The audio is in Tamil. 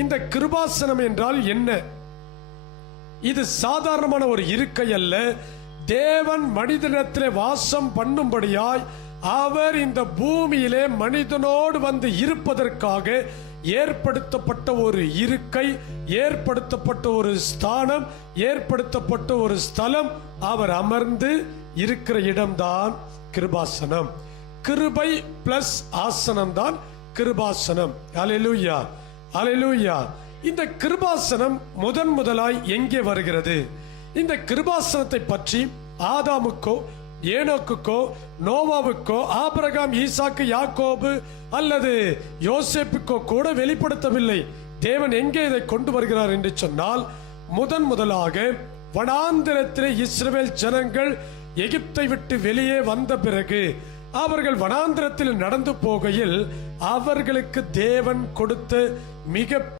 இந்த கிருபாசனம் என்றால் என்ன? இது சாதாரணமான ஒரு இருக்கை அல்ல. தேவன் மனிதனிடத்திலே வாசம் பண்ணும்படியாய் அவர் இந்த பூமியிலே மனிதனோடு வந்து இருப்பதற்காக ஏற்படுத்தப்பட்ட ஒரு இருக்கை, ஏற்படுத்தப்பட்ட ஒரு ஸ்தானம், ஏற்படுத்தப்பட்ட ஒரு ஸ்தலம். அவர் அமர்ந்து இருக்கிற இடம்தான் கிருபாசனம். கிருபை பிளஸ் ஆசனம் தான் கிருபாசனம். அல்லேலூயா, அல்லேலூயா. இந்த கிருபாசனம் முதலாய் எங்கே வருகிறது? இந்த கிருபாசனத்தை பற்றி ஆதாமுக்கோ, ஏனோக்குக்கோ, நோவாவுக்கோ, ஆபிரகாம், ஈசாக்கு, யாக்கோபு அல்லது யோசேப்புக்கோ கூட வெளிப்படுத்தவில்லை. தேவன் எங்கே இதை கொண்டு வருகிறார் என்று சொன்னால், முதலாக வனாந்திரத்திலே இஸ்ரவேல் ஜனங்கள் எகிப்தை விட்டு வெளியே வந்த பிறகு அவர்கள் வனாந்திரத்தில் நடந்து போகையில் அவர்களுக்கு தேவன் கொடுத்த மிக